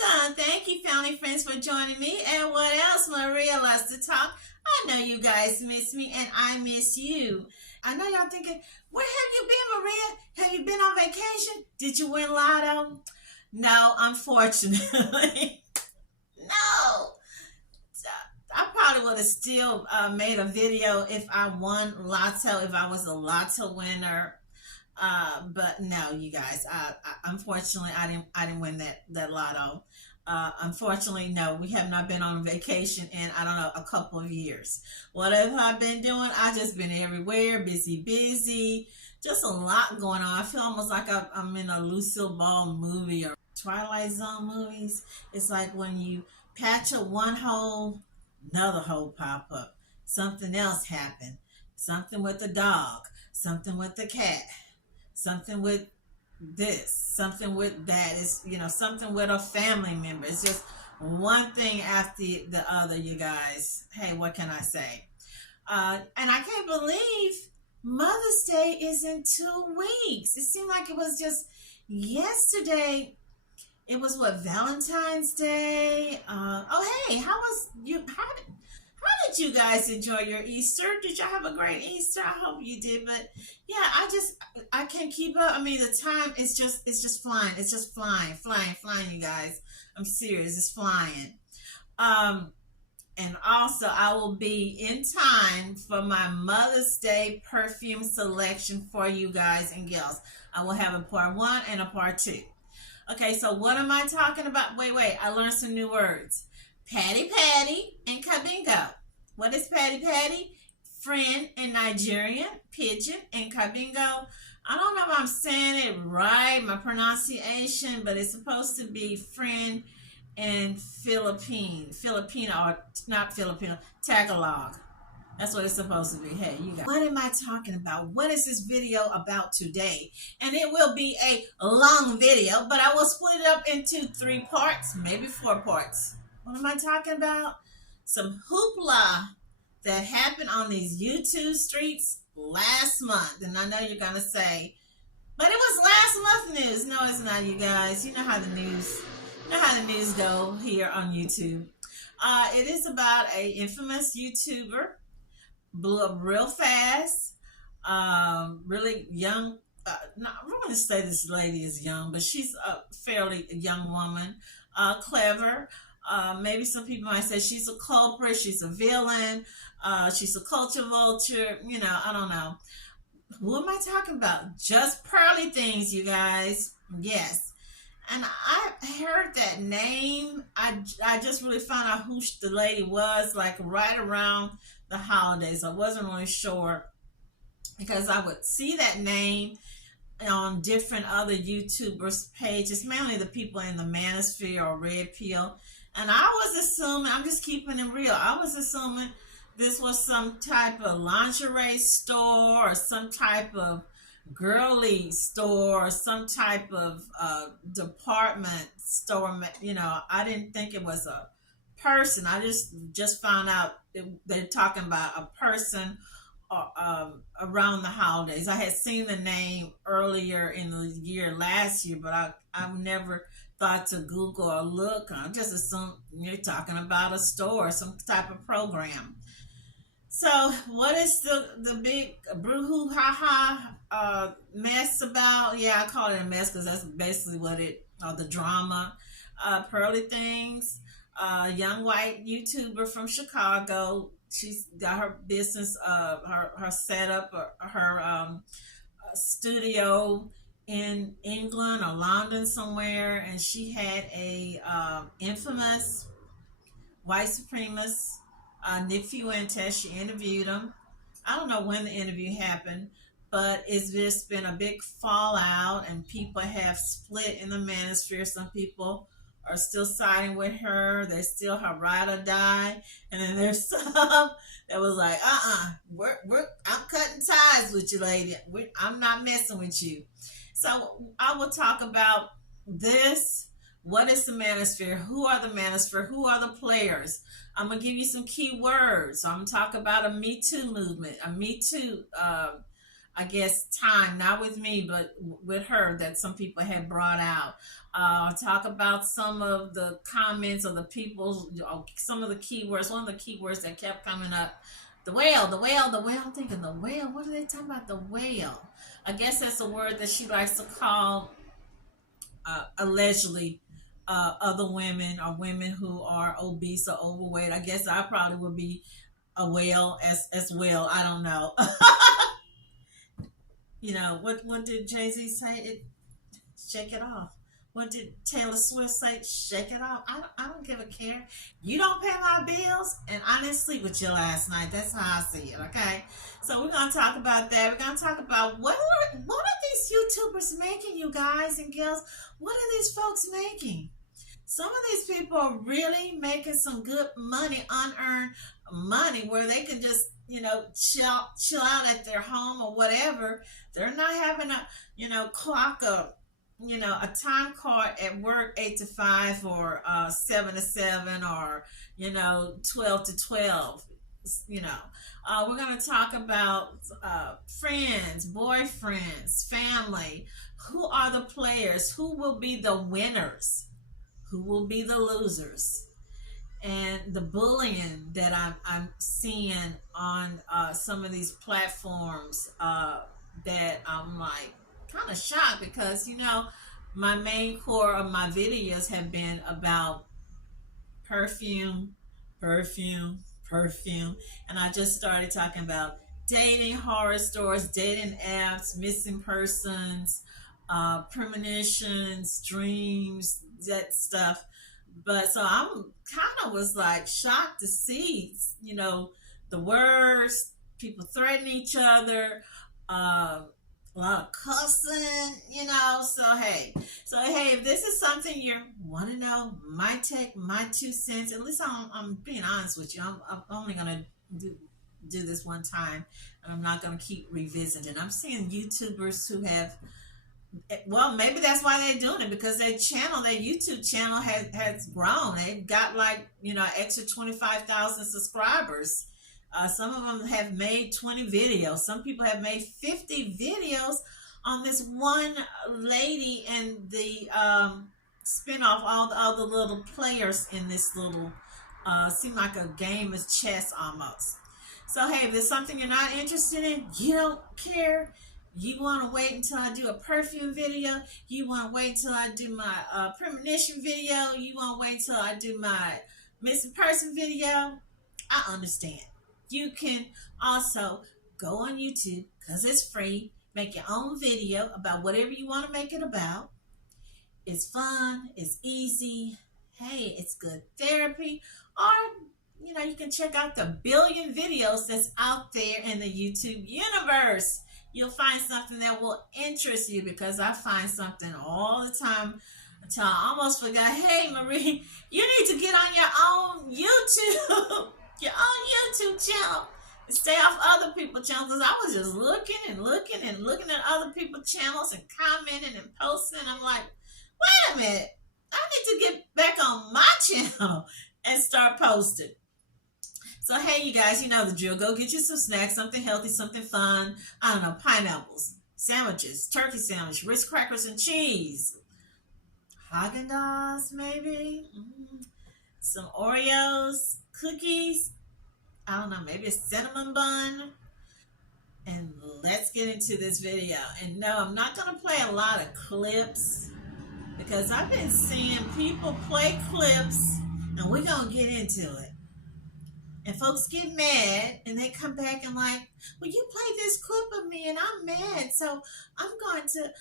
welcome. Thank you, family friends, for joining me. And what else? Maria loves to talk. I know you guys miss me, and I miss you. I know y'all thinking, where have you been, Maria? Have you been on vacation? Did you win Lotto? No, unfortunately. No. I probably would have still made a video if I won Lotto, if I was a Lotto winner. But no, you guys. Unfortunately, I didn't win that lotto. Unfortunately, no, we have not been on vacation in I don't know a couple of years. What have I been doing? I just been everywhere, busy, just a lot going on. I feel almost like I'm in a Lucille Ball movie or Twilight Zone movies. It's like when you patch up one hole, another hole pop up. Something else happened. Something with the dog. Something with the cat, something with this, something with that. Is something with a family member. It's just one thing after the other, you guys. Hey, what can I say? And I can't believe Mother's Day is in 2 weeks. It seemed like it was just yesterday. It was what, Valentine's Day? Oh, hey, how was you? How did you guys enjoy your Easter? Did y'all have a great Easter? I hope you did. But yeah, I can't keep up. I mean, the time is just flying. It's just flying, you guys. I'm serious. It's flying. Um, and also I will be in time for my Mother's Day perfume selection for you guys and girls. I will have a part one and a part two. Okay, so what am I talking about? Wait, I learned some new words. Patty and Kabingo. What is Patty? Friend in Nigerian, pigeon and Kabingo. I don't know if I'm saying it right, my pronunciation, but it's supposed to be friend in Filipino, or not Filipino, Tagalog. That's what it's supposed to be. Hey, you guys. What am I talking about? What is this video about today? And it will be a long video, but I will split it up into 3 parts, maybe 4 parts. What am I talking about? Some hoopla that happened on these YouTube streets last month. And I know you're going to say, but it was last month news. No, it's not, you guys. You know how the news go here on YouTube. It is about a infamous YouTuber, blew up real fast, really young. Not, I don't want to say this lady is young, but she's a fairly young woman, clever. Maybe some people might say she's a culprit, she's a villain, she's a culture vulture, I don't know. Who am I talking about? Just Pearly Things, you guys. Yes. And I heard that name. I just really found out who the lady was, like right around the holidays. I wasn't really sure because I would see that name on different other YouTubers' pages, mainly the people in the Manosphere or Red Pill. And I was assuming, I'm just keeping it real, I was assuming this was some type of lingerie store or some type of girly store or some type of department store. I didn't think it was a person. I just found out they're talking about a person around the holidays. I had seen the name earlier in the year last year, but I've never thought to Google or look. I just assumed you're talking about a store, some type of program. So what is the big brouhaha mess about? Yeah, I call it a mess because that's basically what the drama. Pearly Things, young white YouTuber from Chicago. She's got her business, her setup, her studio in England or London somewhere, and she had a infamous white supremacist, Nick Fuentes. She interviewed him. I don't know when the interview happened, but it's just been a big fallout, and people have split in the manosphere. Some people are still siding with her. They're still her ride or die. And then there's some that was like, I'm cutting ties with you, lady. I'm not messing with you. So I will talk about this. What is the manosphere? Who are the manosphere? Who are the players? I'm going to give you some key words. So I'm going to talk about a Me Too movement, a Me Too I guess, time, not with me, but with her, that some people had brought out. Talk about some of the comments of the people, some of the keywords. One of the keywords that kept coming up: the whale, the whale, the whale. I'm thinking, the whale. What are they talking about? The whale. I guess that's a word that she likes to call, allegedly, other women, or women who are obese or overweight. I guess I probably would be a whale as well. I don't know. What did Jay-Z say? Shake it off. What did Taylor Swift say? Shake it off. I don't give a care. You don't pay my bills, and I didn't sleep with you last night. That's how I see it. Okay. So we're gonna talk about that. We're gonna talk about what are these YouTubers making, you guys and girls? What are these folks making? Some of these people are really making some good money, unearned money, where they can just, chill out at their home or whatever. They're not having a, clock a time card at work, 8 to 5, or 7 to 7, or 12 to 12. We're going to talk about friends, boyfriends, family. Who are the players? Who will be the winners? Who will be the losers? And the bullying that I'm seeing on some of these platforms, that I'm like kind of shocked, because my main core of my videos have been about perfume, perfume, perfume, and I just started talking about dating horror stories, dating apps, missing persons, premonitions, dreams, that stuff. But so I'm kind of was like shocked to see, the words, people threaten each other, a lot of cussing, So hey, if this is something you want to know, my take, my 2 cents. At least I'm being honest with you. I'm only gonna do this one time, and I'm not gonna keep revisiting. I'm seeing YouTubers who have, well, maybe that's why they're doing it, because their YouTube channel has grown. They've got like, extra 25,000 subscribers. Some of them have made 20 videos. Some people have made 50 videos on this one lady, and the spin-off, all the other little players in this little, seem like a game of chess almost. So hey, if there's something you're not interested in, you don't care, you want to wait until I do a perfume video, you want to wait until I do my premonition video, you want to wait until I do my missing person video, I understand. You can also go on YouTube, because it's free, make your own video about whatever you want to make it about. It's fun, it's easy, hey, it's good therapy. Or you can check out the billion videos that's out there in the YouTube universe. You'll find something that will interest you, because I find something all the time until I almost forgot. Hey, Marie, you need to get on your own YouTube, your own YouTube channel, and stay off other people's channels. Because I was just looking and looking and looking at other people's channels and commenting and posting. I'm like, wait a minute, I need to get back on my channel and start posting. So hey, you guys, you know the drill. Go get you some snacks, something healthy, something fun. I don't know, pineapples, sandwiches, turkey sandwich, Ritz crackers and cheese, Haagen-Dazs maybe, some Oreos, cookies. I don't know, maybe a cinnamon bun. And let's get into this video. And no, I'm not going to play a lot of clips, because I've been seeing people play clips, and we're going to get into it. And folks get mad, and they come back and like, well, you played this clip of me and I'm mad, so I'm going to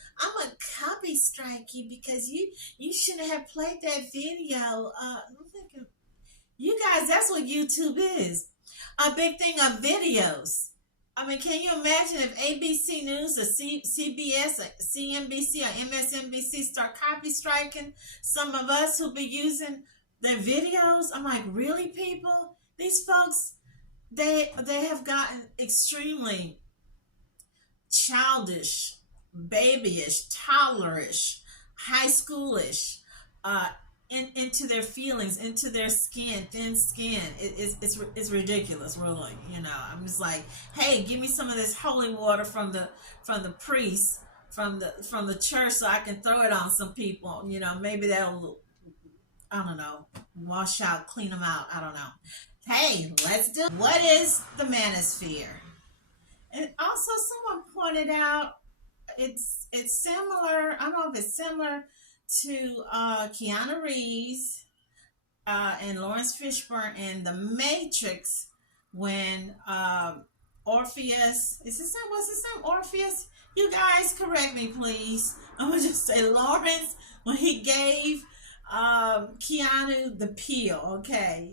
copy strike you, because you shouldn't have played that video. I'm thinking, you guys, that's what YouTube is. A big thing of videos. I mean, can you imagine if ABC News or CBS or CNBC or MSNBC start copy striking some of us who be using their videos? I'm like, really, people? These folks, they have gotten extremely childish, babyish, toddlerish, high schoolish, into their feelings, into their skin, thin skin. It's ridiculous, really. I'm just like, hey, give me some of this holy water from the priest, from the church, so I can throw it on some people. Maybe that'll, I don't know, wash out, clean them out. I don't know. Hey, let's do. What is the Manosphere? And also, someone pointed out it's similar. I don't know if it's similar to Keanu Reeves and Lawrence Fishburne in The Matrix when Orpheus, what's his name? Orpheus? You guys correct me, please. I'm going to just say Lawrence, when he gave Keanu the pill, okay?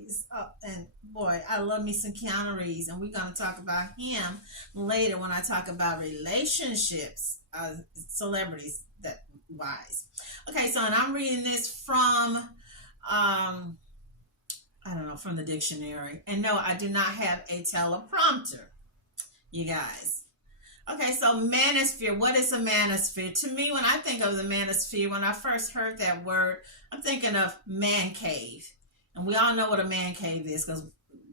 And boy, I love me some Keanu Reeves, and we're going to talk about him later when I talk about relationships, celebrities that wise. Okay, so and I'm reading this from I don't know, from the dictionary. And no, I do not have a teleprompter, you guys. Okay, so manosphere. What is a manosphere? To me, when I think of the manosphere, when I first heard that word, I'm thinking of man cave. And we all know what a man cave is, because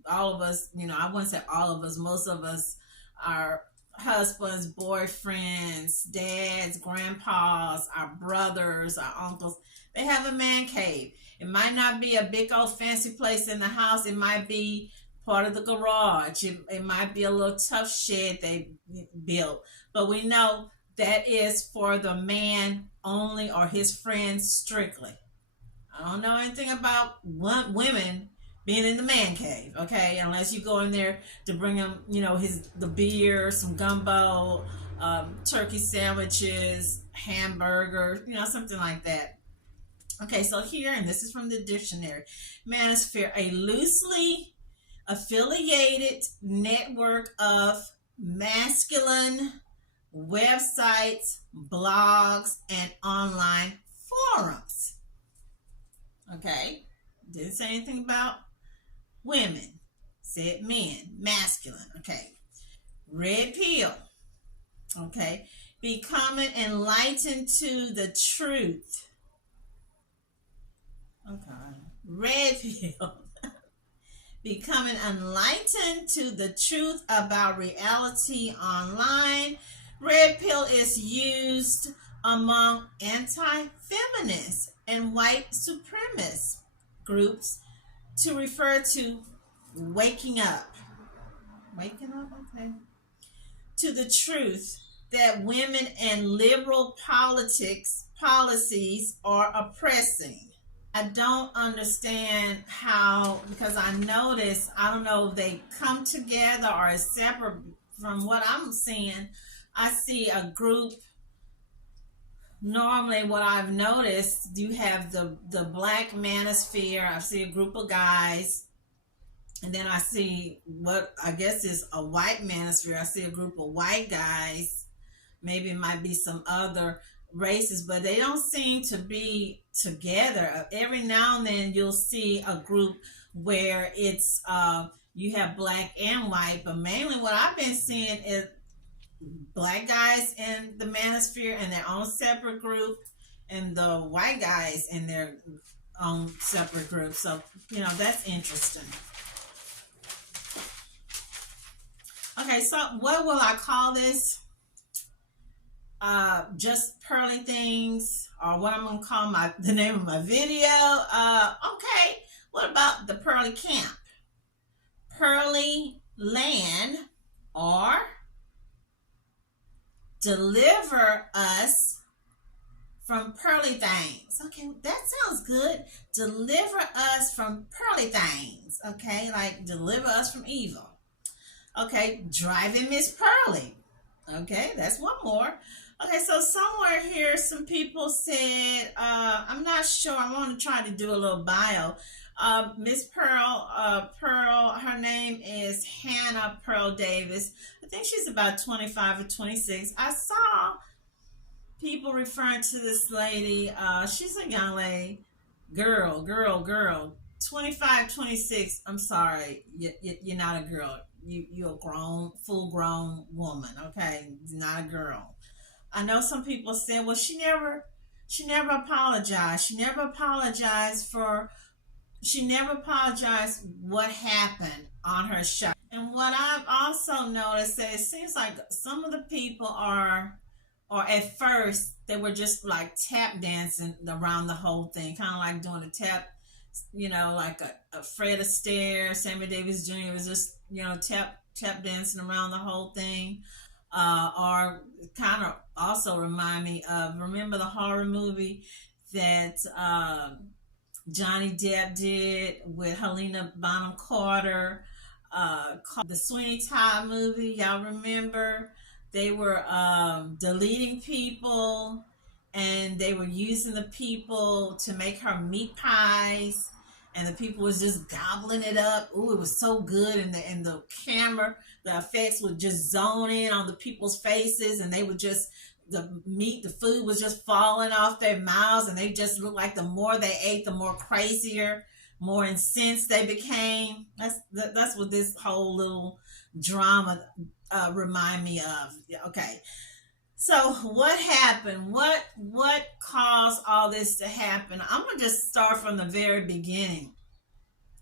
all of us, I wouldn't say all of us, most of us are husbands, boyfriends, dads, grandpas, our brothers, our uncles. They have a man cave. It might not be a big old fancy place in the house. It might be part of the garage. It might be a little tough shed they built. But we know that is for the man only, or his friends strictly. I don't know anything about women being in the man cave, okay? Unless you go in there to bring him, the beer, some gumbo, turkey sandwiches, hamburger, something like that. Okay, so here, and this is from the dictionary, manosphere, a loosely affiliated network of masculine websites, blogs, and online forums. Okay, didn't say anything about women, said men, masculine. Okay, red pill. Okay, becoming enlightened to the truth. Okay, red pill. Becoming enlightened to the truth about reality online. Red pill is used among anti-feminist and white supremacist groups to refer to waking up. Waking up, okay. To the truth that women and liberal policies are oppressing. I don't understand how, because I notice, I don't know if they come together or is separate. From what I'm seeing, I see a group. Normally what I've noticed, you have the black manosphere. I see a group of guys, and then I see what I guess is a white manosphere. I see a group of white guys. Maybe it might be some other races, but they don't seem to be together. Every now and then you'll see a group where it's you have black and white, but mainly what I've been seeing is black guys in the manosphere in their own separate group, and the white guys in their own separate group. So that's interesting. Okay, so what will I call this? Just Pearly Things, or what I'm gonna call the name of my video. Okay, what about the Pearly Camp, Pearly Land, or Deliver Us from Pearly Things? Okay, that sounds good. Deliver us from pearly things. Okay, like deliver us from evil. Okay, Driving Miss Pearly. Okay, that's one more. Okay, so somewhere here, some people said, I'm not sure. I want to try to do a little bio. Miss Pearl, her name is Hannah Pearl Davis. I think she's about 25 or 26. I saw people referring to this lady. She's a young lady, girl, 25, 26. I'm sorry, you're not a girl. You're a full grown woman. Okay, not a girl. I know some people said, well, she never She never apologized. She never apologized what happened on her show. And what I've also noticed is it seems like some of the people are, or at first they were just like tap dancing around the whole thing, kind of like doing a tap, like a Fred Astaire, Sammy Davis Jr. was just, tap dancing around the whole thing. Or kind of also remind me of, remember the horror movie that Johnny Depp did with Helena Bonham Carter, called the Sweeney Todd movie. Y'all remember? They were deleting people, and they were using the people to make her meat pies, and the people was just gobbling it up. Ooh, it was so good, and the camera, the effects would just zone in on the people's faces, and they would just, the food was just falling off their mouths, and they just looked like the more they ate, the more crazier, more incensed they became. That's what this whole little drama remind me of. Okay, so what happened? What caused all this to happen? I'm gonna just start from the very beginning.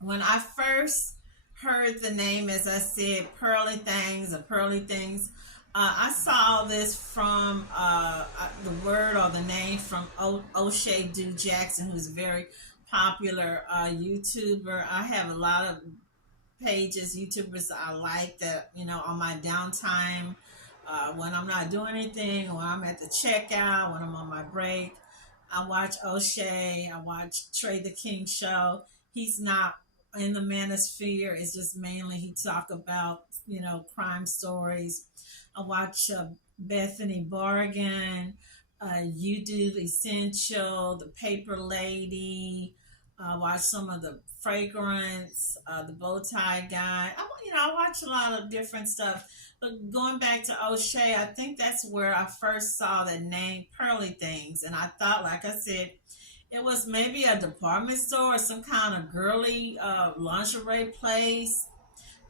When I first heard the name, as I said, Pearly Things, or Pearly Things, I saw this from the word or the name from O'Shea Dew Jackson, who's a very popular YouTuber. I have a lot of pages, YouTubers I like that, on my downtime, when I'm not doing anything, or I'm at the checkout, when I'm on my break. I watch O'Shea, I watch Trey the King show. He's not in the Manosphere. It's just mainly he talk about, crime stories. I watch Bethany Bargain, YouTube Essential, The Paper Lady. I watch some of the fragrance, the bow tie guy. I watch a lot of different stuff. But going back to O'Shea, I think that's where I first saw the name Pearly Things. And I thought, like I said, it was maybe a department store or some kind of girly lingerie place.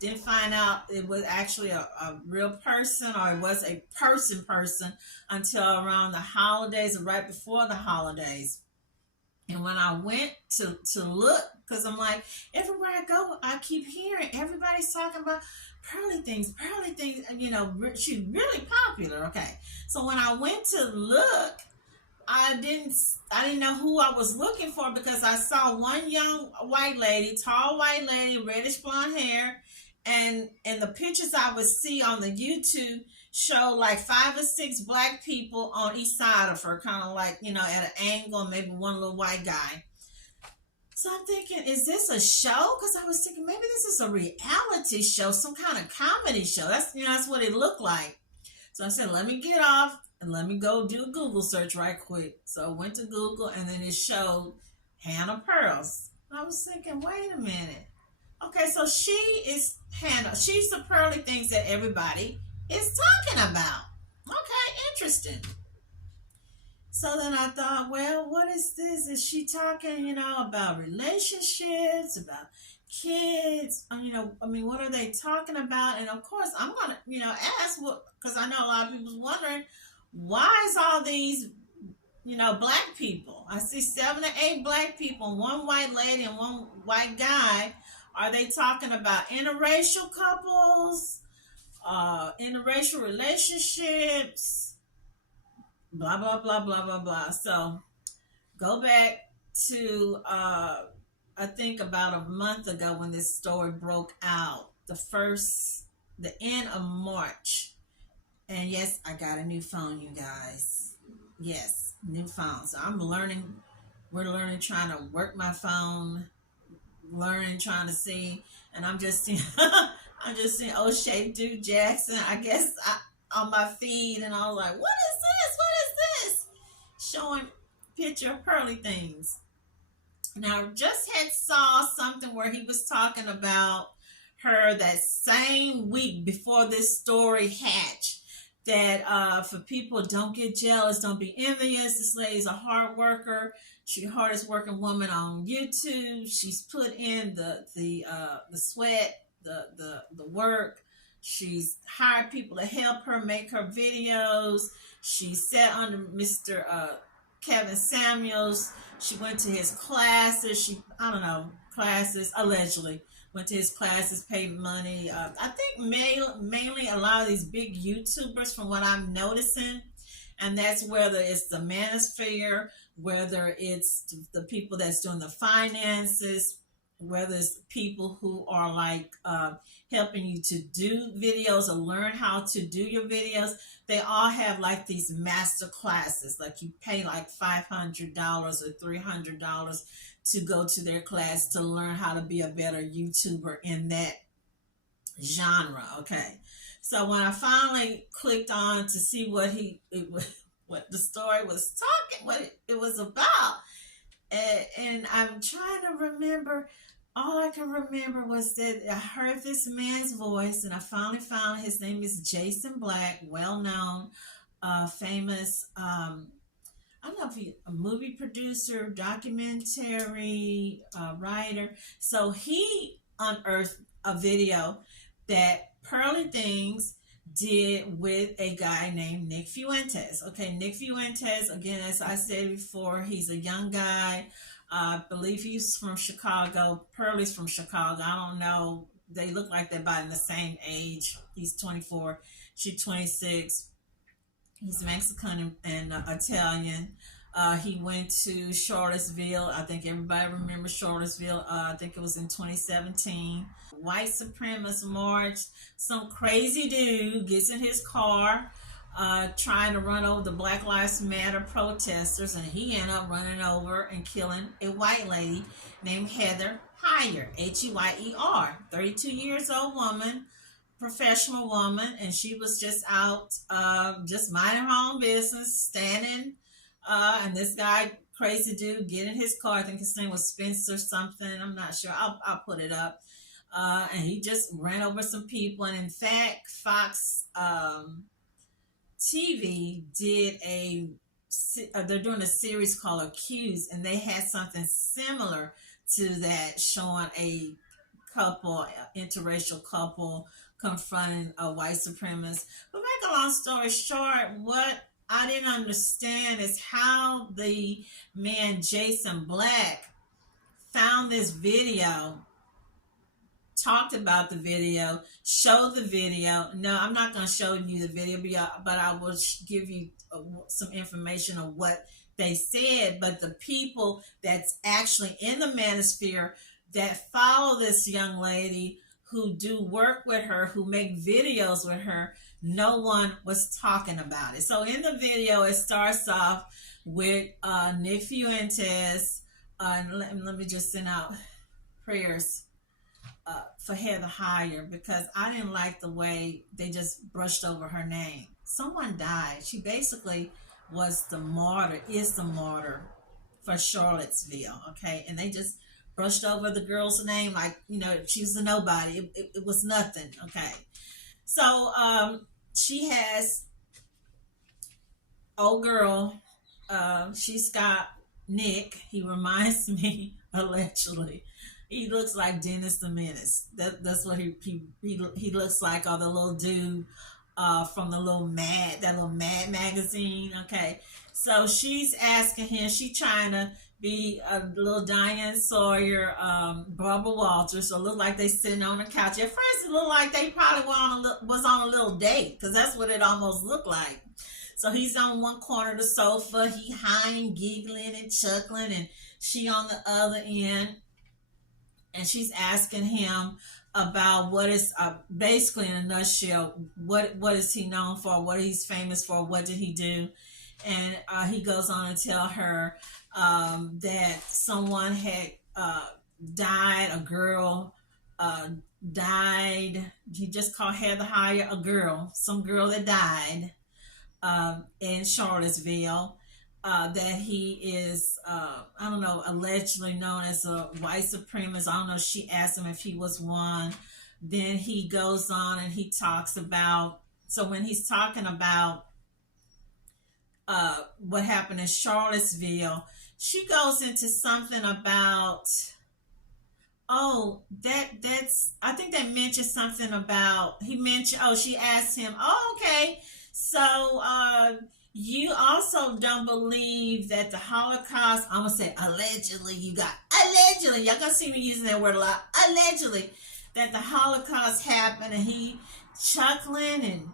Didn't find out it was actually a real person, or it was a person until around the holidays, or right before the holidays. And when I went to look, because I'm like, everywhere I go, I keep hearing everybody's talking about Pearly Things, Pearly Things. She's really popular. Okay, so when I went to look, I didn't know who I was looking for, because I saw one young white lady, tall white lady, reddish blonde hair, and the pictures I would see on the YouTube show like 5 or 6 black people on each side of her, kind of like, at an angle, maybe one little white guy. So I'm thinking, is this a show? Because I was thinking maybe this is a reality show, some kind of comedy show. That's what it looked like. So I said, let me get off and let me go do a Google search right quick. So I went to Google, and then it showed Hannah Pearls. I was thinking, wait a minute. Okay, so she is Hannah. She's the Pearly Things that everybody is talking about. Okay, interesting. So then I thought, well, what is this? Is she talking, about relationships, about kids? What are they talking about? And of course, I'm going to, ask, because I know a lot of people's wondering, why is all these, black people? I see 7 or 8 black people, 1 white lady and 1 white guy. Are they talking about interracial couples, interracial relationships, blah, blah, blah, blah, blah, blah. So go back to, I think about a month ago when this story broke out, the end of March. And yes, I got a new phone, you guys. Yes, new phone. So we're learning, trying to work my phone, trying to see, and I'm just seeing O'Shea Dew Jackson, I guess, on my feed, and I was like, what is this? Showing picture of Pearly Things. Now, just had saw something where he was talking about her that same week before this story hatched, that for people, don't get jealous, don't be envious. This lady's a hard worker. She's the hardest working woman on YouTube. She's put in the sweat, the work. She's hired people to help her make her videos. She sat under Mr. Kevin Samuels. She went to his classes. I don't know, classes, allegedly. Went to his classes, paid money. I think mainly a lot of these big YouTubers, from what I'm noticing, and that's whether it's the Manosphere, whether it's the people that's doing the finances, whether it's people who are like helping you to do videos or learn how to do your videos. They all have like these master classes, like you pay like $500 or $300 to go to their class to learn how to be a better YouTuber in that genre. Okay, so when I finally clicked on to see what the story was talking, what it was about, and I'm trying to remember. All I can remember was that I heard this man's voice, and I finally found his name is Jason Black, well known, famous. I don't know if he's a movie producer, documentary writer. So he unearthed a video that Pearly Things did with a guy named Nick Fuentes. Okay, Nick Fuentes, again, as I said before, he's a young guy. I believe he's from Chicago. Pearly's from Chicago. I don't know. They look like they're about in the same age. He's 24. She's 26. He's Mexican and Italian. He went to Charlottesville. I think everybody remembers Charlottesville. I think it was in 2017. White supremacist march. Some crazy dude gets in his car trying to run over the Black Lives Matter protesters, and he ended up running over and killing a white lady named Heather Heyer, Heyer, 32 years old woman, professional woman, and she was just out just minding her own business, standing, and this guy, crazy dude, get in his car. I think his name was Spencer something, I'm not sure, I'll put it up, and he just ran over some people. And in fact, Fox TV did they're doing a series called Accused, and they had something similar to that, showing a couple, interracial couple, confronting a white supremacist. But make a long story short, what I didn't understand is how the man Jason Black found this video, talked about the video, showed the video. No, I'm not going to show you the video, but I will give you some information on what they said. But the people that's actually in the Manosphere that follow this young lady, who do work with her, who make videos with her, no one was talking about it. So in the video, it starts off with Nick Fuentes. Let me just send out prayers for Heather Heyer, because I didn't like the way they just brushed over her name. Someone died. She basically was the martyr, is the martyr for Charlottesville, okay? And they just brushed over the girl's name like, she was a nobody. It was nothing, okay? So she has, old girl, she's got Nick. He reminds me, allegedly, he looks like Dennis the Menace. That's what he looks like, or the little dude from the little Mad magazine. Okay, so she's asking him. She trying to be a little Diane Sawyer, Barbara Walters. So it looked like they sitting on the couch. At first, it looked like they probably was on a little date, because that's what it almost looked like. So he's on one corner of the sofa. He high and giggling and chuckling, and she on the other end. And she's asking him about what is, basically in a nutshell, what is he known for, what he's famous for, what did he do. And he goes on to tell her that someone had died, a girl died. He just called Heather Heyer a girl, some girl that died in Charlottesville. That he is, I don't know, allegedly known as a white supremacist. I don't know, she asked him if he was one. Then he goes on and he talks about, so when he's talking about what happened in Charlottesville, she goes into something about, that's, I think they mentioned something about, she asked him, okay, so, You also don't believe that the Holocaust, I'm going to say allegedly, allegedly, y'all going to see me using that word a lot, allegedly, that the Holocaust happened, and he chuckling and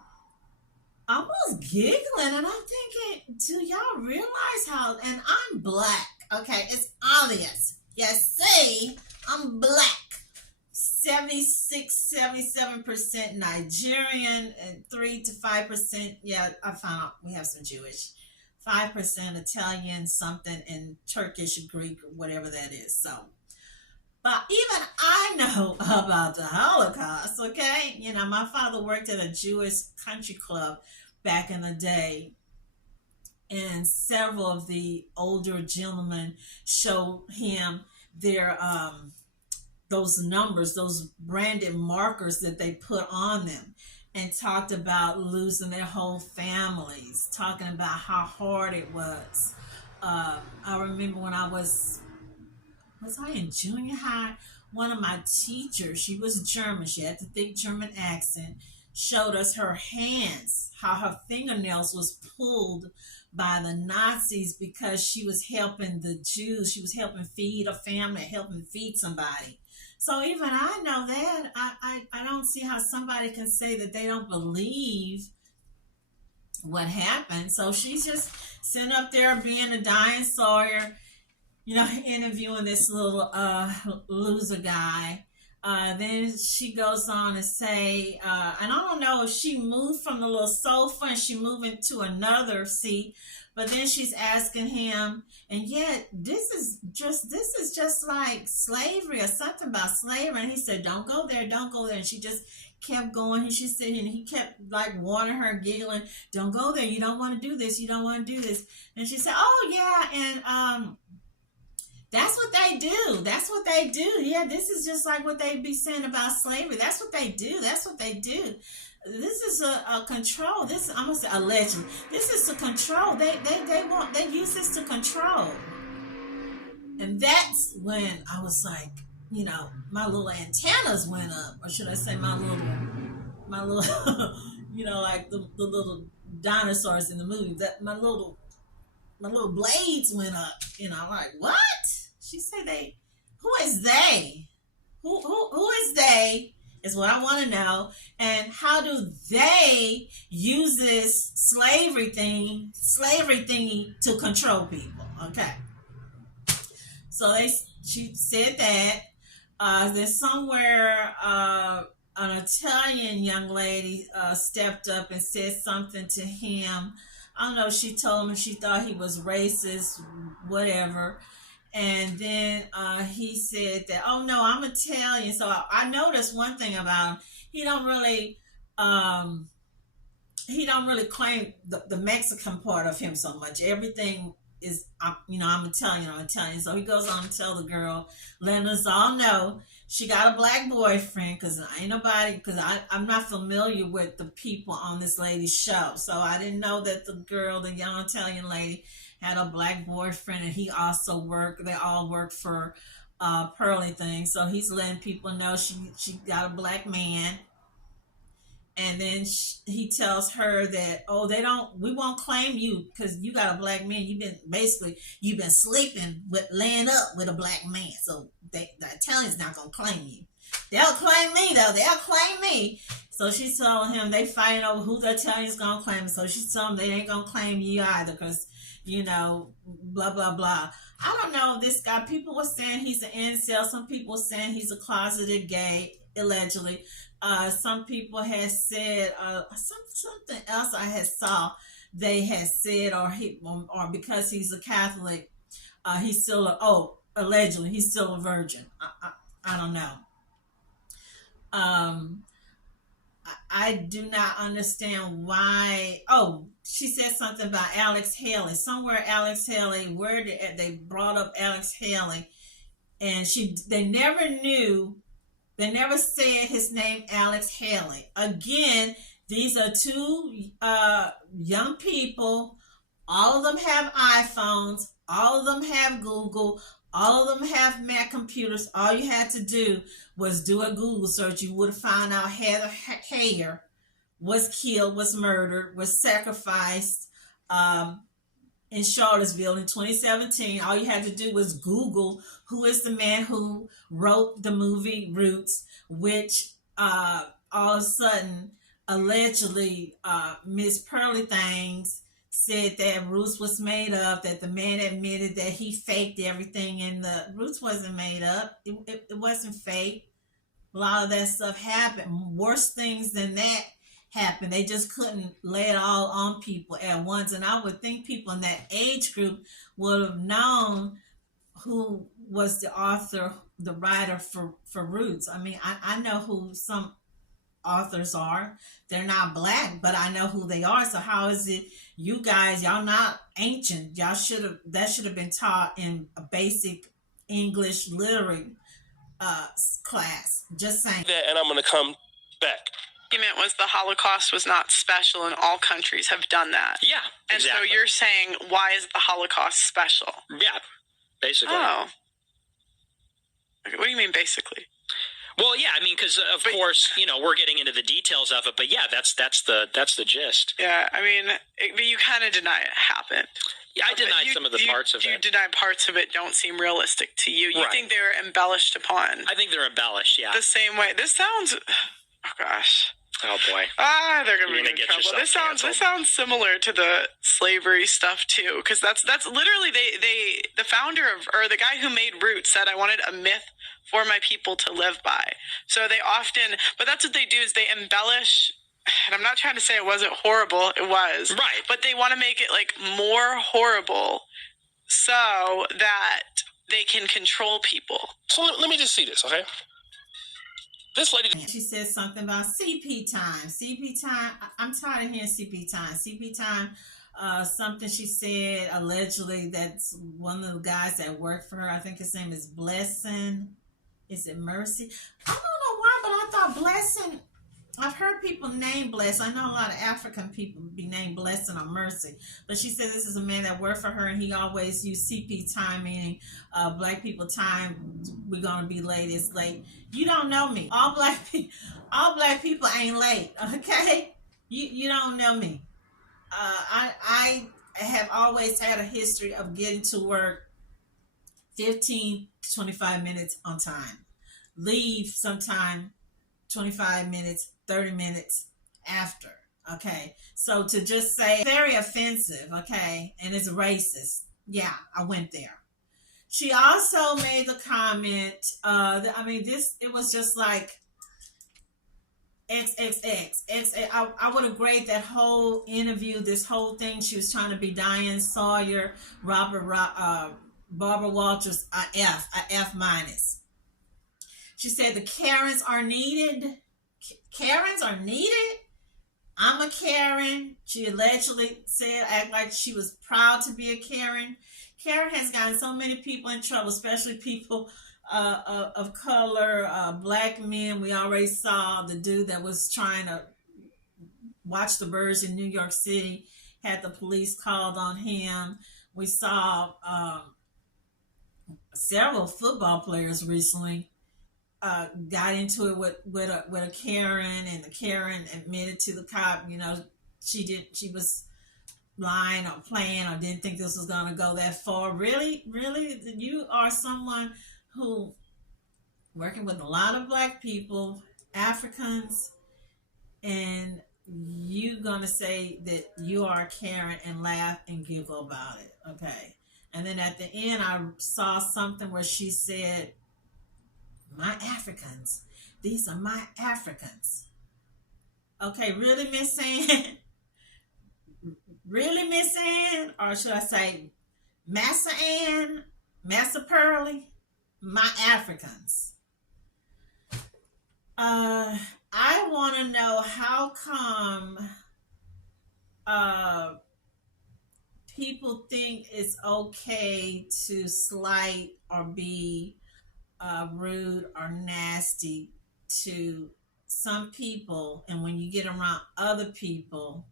almost giggling, and I'm thinking, do y'all realize how, and I'm black, okay, it's obvious. Yes, see, I'm black. 76, 77% Nigerian, and 3 to 5%, yeah, I found out we have some Jewish, 5% Italian, something, and Turkish, Greek, whatever that is. So, but even I know about the Holocaust, okay? You know, my father worked at a Jewish country club back in the day, and several of the older gentlemen showed him their those numbers, those branded markers that they put on them, and talked about losing their whole families, talking about how hard it was. I remember when I was I in junior high? One of my teachers, she was German, she had the thick German accent, showed us her hands, how her fingernails was pulled by the Nazis because she was helping the Jews. She was helping feed a family, helping feed somebody. So even I know that. I don't see how somebody can say that they don't believe what happened. So she's just sitting up there being a dying Sawyer, you know, interviewing this little loser guy. Then she goes on to say, and I don't know if she moved from the little sofa and she moved into another seat, but then she's asking him, and yet this is just like slavery or something about slavery. And he said, don't go there, don't go there. And she just kept going, and she's sitting, and he kept like warning her, giggling, don't go there, you don't want to do this, you don't want to do this. And she said, oh yeah, and that's what they do. That's what they do. Yeah, this is just like what they be saying about slavery. That's what they do. That's what they do. This is a control. This, I'm gonna say allegedly. This is to control. They use this to control. And that's when I was like, you know, my little antennas went up, or should I say my little you know, like the little dinosaurs in the movie. That my little blades went up. You know, I'm like, what? She said they. Who is they? Who is they? Is what I want to know. And how do they use this slavery thingy to control people? Okay. So she said that. Then somewhere an Italian young lady stepped up and said something to him. I don't know. She told him she thought he was racist, whatever. And then he said that, oh no, I'm Italian. So I noticed one thing about him. He don't really claim the Mexican part of him so much. Everything is, you know, I'm Italian. So he goes on to tell the girl, letting us all know she got a black boyfriend, because I'm not familiar with the people on this lady's show. So I didn't know that the girl, the young Italian lady, had a black boyfriend, and they all work for Pearly Things. So he's letting people know she got a black man. And then he tells her that, oh, we won't claim you because you got a black man. You've been sleeping laying up with a black man. So the Italian's not going to claim you. They'll claim me though. They'll claim me. So she's telling him they fighting over who the Italian's going to claim. So she's telling him they ain't going to claim you either because, you know, blah, blah, blah. I don't know this guy. People were saying he's an incel. Some people were saying he's a closeted gay, allegedly. Some people had said something else I had saw. They had said, or because he's a Catholic, he's still allegedly he's still a virgin. I don't know. I do not understand why. Oh, she said something about Alex Haley. Somewhere Alex Haley, where they brought up Alex Haley, and they never said his name, Alex Haley. Again, these are two young people. All of them have iPhones. All of them have Google. All of them have Mac computers. All you had to do was do a Google search. You would have found out Heather Heyer was killed, was murdered, was sacrificed um, in Charlottesville in 2017. All you had to do was Google who is the man who wrote the movie Roots, which all of a sudden, allegedly, Miss Pearly Things said that Roots was made up, that the man admitted that he faked everything, and the Roots wasn't made up. It wasn't fake. A lot of that stuff happened. Worse things than that happened. They just couldn't lay it all on people at once. And I would think people in that age group would have known who was the author, the writer for Roots. I mean, I know who some authors are. They're not black, but I know who they are. So how is it you guys, y'all not ancient? Y'all that should have been taught in a basic English literary class. Just saying. And I'm going to come back. Argument was the Holocaust was not special, and all countries have done that. Yeah, exactly. And so you're saying, why is the Holocaust special? Yeah, basically. Oh. Okay, what do you mean, basically? Well, yeah, I mean, because of course, you know, we're getting into the details of it, but yeah, that's the gist. Yeah, I mean, but you kind of deny it happened. Yeah, I denied some of the parts of it. You deny parts of it don't seem realistic to you. You think they were embellished upon. I think they're embellished, yeah. The same way. This sounds... Oh, gosh. Oh, boy. They're going to get trouble. This sounds similar to the slavery stuff, too, because that's literally, the founder of, or the guy who made Roots said, I wanted a myth for my people to live by. So they often, but that's what they do, is they embellish, and I'm not trying to say it wasn't horrible, it was. Right. But they want to make it, like, more horrible so that they can control people. So let me just see this, okay? This lady... She said something about CP time. CP time, I'm tired of hearing CP time. CP time, something she said, allegedly, that's one of the guys that worked for her. I think his name is Blessing. Is it Mercy? I don't know why, but I thought Blessing... I've heard people name Bless. I know a lot of African people be named Blessing or Mercy. But she said this is a man that worked for her, and he always used CP time, meaning black people time. We're gonna be late. It's late. You don't know me. All black people ain't late. Okay, you don't know me. I have always had a history of getting to work 15 to 25 minutes on time. Leave sometime 25 minutes, 30 minutes after, okay? So to just say, very offensive, okay? And it's racist. Yeah, I went there. She also made the comment, it was just like XXX. I would have graded that whole interview, this whole thing. She was trying to be Diane Sawyer, Barbara Walters, a F minus. She said the Karens are needed. Karens are needed? I'm a Karen. She allegedly said, act like she was proud to be a Karen. Karen has gotten so many people in trouble, especially people of color, black men. We already saw the dude that was trying to watch the birds in New York City, had the police called on him. We saw several football players recently got into it with a Karen, and the Karen admitted to the cop, you know, she was lying or playing or didn't think this was going to go that far. Really, you are someone who working with a lot of black people, Africans, and you going to say that you are a Karen and laugh and giggle about it, okay? And then at the end, I saw something where she said, my Africans. These are my Africans. Okay, really, Miss Ann? Really, Miss Ann? Or should I say, Massa Ann? Massa Pearly? My Africans. I want to know how come people think it's okay to slight or be rude or nasty to some people, and when you get around other people,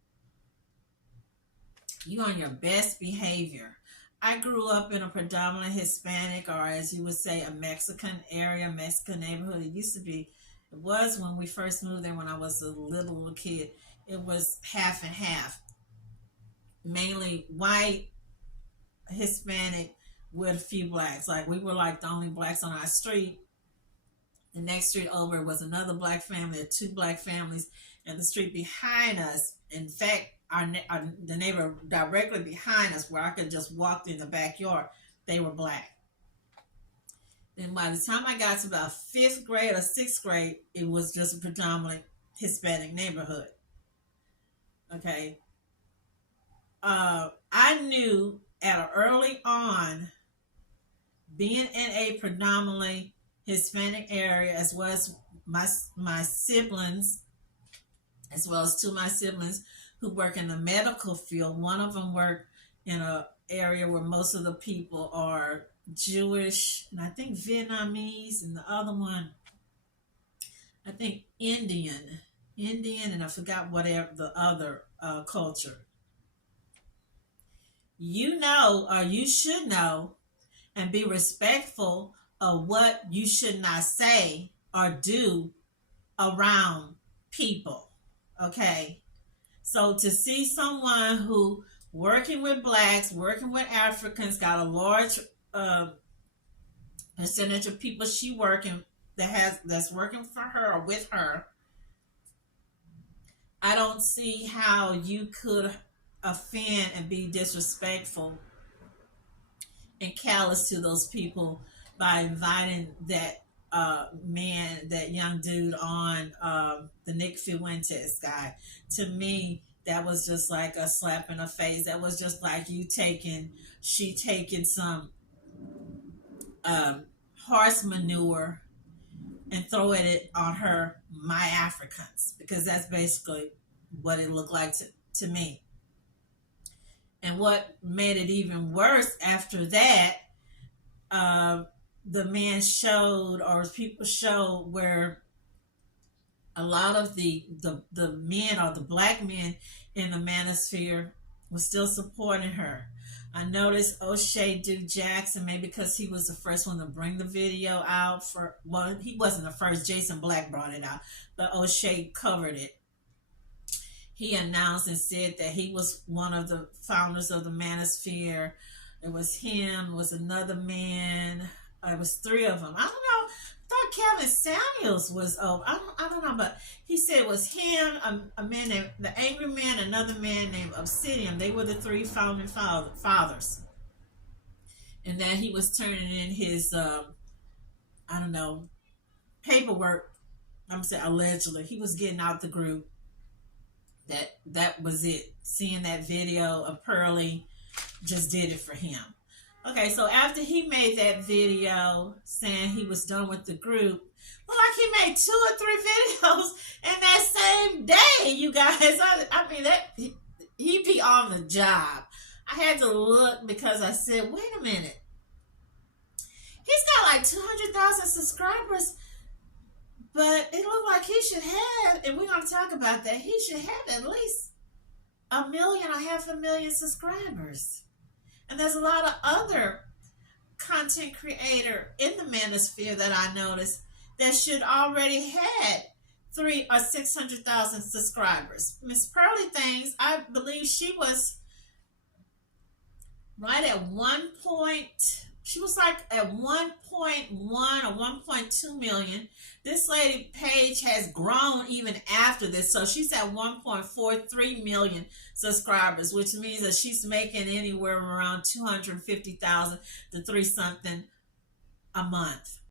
you're on your best behavior. I grew up in a predominantly Hispanic, or as you would say, a Mexican area, Mexican neighborhood. It was when we first moved there when I was a little kid. It was half and half. mainly white, Hispanic, with a few blacks. Like we were like the only blacks on our street. The next street over was another black family, or two black families, and the street behind us. In fact, the neighbor directly behind us, where I could just walk in the backyard, they were black. And by the time I got to about 5th grade or 6th grade, it was just a predominantly Hispanic neighborhood. Okay. I knew at early on, being in a predominantly Hispanic area, as well as my siblings, as well as two of my siblings who work in the medical field. One of them worked in an area where most of the people are Jewish, and I think Vietnamese, and the other one, I think Indian, and I forgot whatever the other culture. You know, or you should know, and be respectful of what you should not say or do around people. Okay? So to see someone who working with blacks, working with Africans, got a large percentage of people she working that's working for her or with her, I don't see how you could offend and be disrespectful and callous to those people by inviting that man, that young dude on the Nick Fuentes guy. To me, that was just like a slap in the face. That was just like she taking some horse manure and throwing it on my Africans, because that's basically what it looked like to me. And what made it even worse after that, the man showed, or people showed, where a lot of the men, or the black men in the Manosphere, was still supporting her. I noticed O'Shea Duke Jackson, maybe because he was the first one to bring the video out he wasn't the first, Jason Black brought it out, but O'Shea covered it. He announced and said that he was one of the founders of the Manosphere. It was him, it was another man, it was 3 of them. I don't know. I thought Kevin Samuels was I don't know, but he said it was him, a man named the Angry Man, another man named Obsidian. They were the 3 founding fathers. And then he was turning in his paperwork. I'm saying allegedly he was getting out the group. That was it. Seeing that video of Pearly just did it for him. Okay, so after he made that video saying he was done with the group, well, like he made 2 or 3 videos in that same day, you guys. I mean, that he be on the job. I had to look because I said, wait a minute. He's got like 200,000 subscribers, but it looked like he should have, and we're going to talk about that, he should have at least 1 million or 500,000 subscribers. And there's a lot of other content creator in the Manosphere that I noticed that should already had 300,000 or 600,000 subscribers. Miss Pearly Things, I believe she was right at 1 point. She was like at 1.1 or 1.2 million. This lady page has grown even after this. So she's at 1.43 million subscribers, which means that she's making anywhere around 250,000 to 3 something a month.